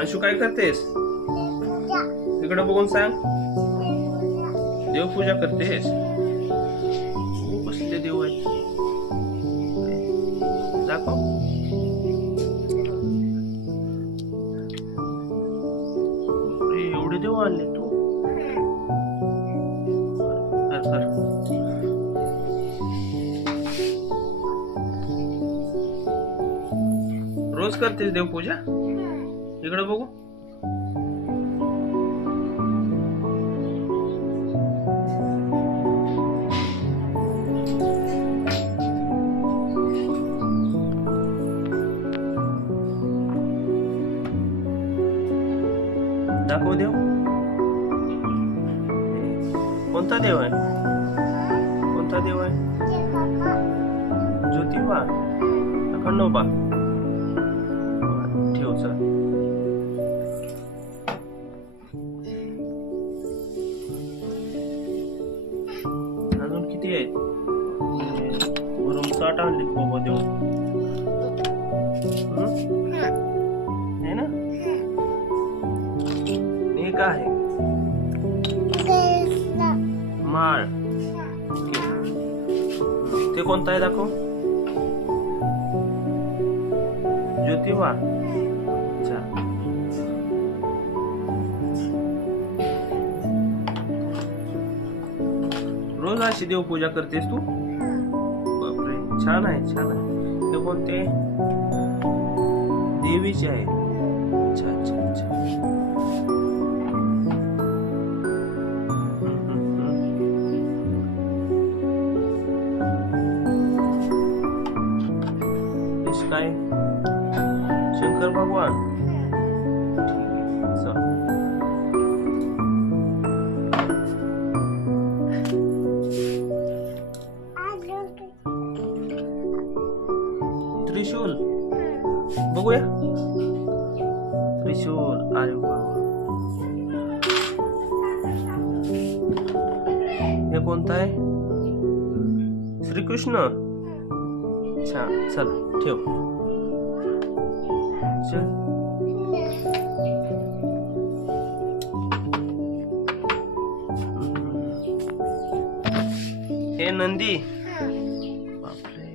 अंशू काय करतेस? इकडे बघून सांग. देवपूजा करतेस? कसले देव आहेत दाखव. एवढे देव आणले तू? कर. रोज करतेस देवपूजा? इकडे बघू. दाखव देव. कोणता देव आहे? कोणता देव आहे? ज्योतिबा खंडोबा. ठेव सर. अजून किती आहेत? भरून 60 आणले बाबा देव. है ना? हे काय आहे? माळ. ते कोणता आहे दाखव. ज्योतिबा. अच्छा. रोज अशी देवपूजा करतेस तू? बापरे, छान आहे छान आहे. ते कोणते? देवीचे आहे. अच्छा अच्छा अच्छा. काय? शंकर भगवान. त्रिशूल बघूया. त्रिशूल. अरे बाबा, हे कोणतं आहे? श्रीकृष्ण. छान. चल ठेव. चल. हे नंदी. बापरे.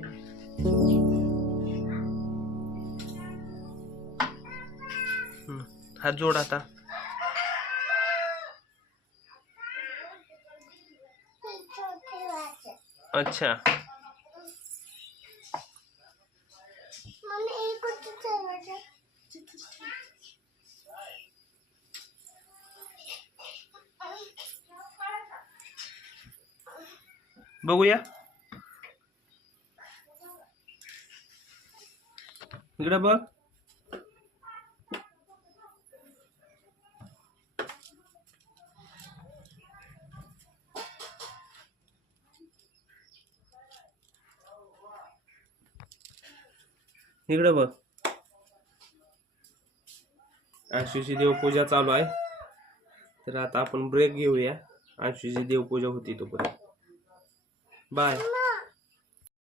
हात जोड आता. अच्छा. बघूया. इकडे बघ. इकडे बघ. अंशूची देवपूजा चालू आहे. तर आता आपण ब्रेक घेऊया. अंशूची देवपूजा होती तोपर्यंत. बाय.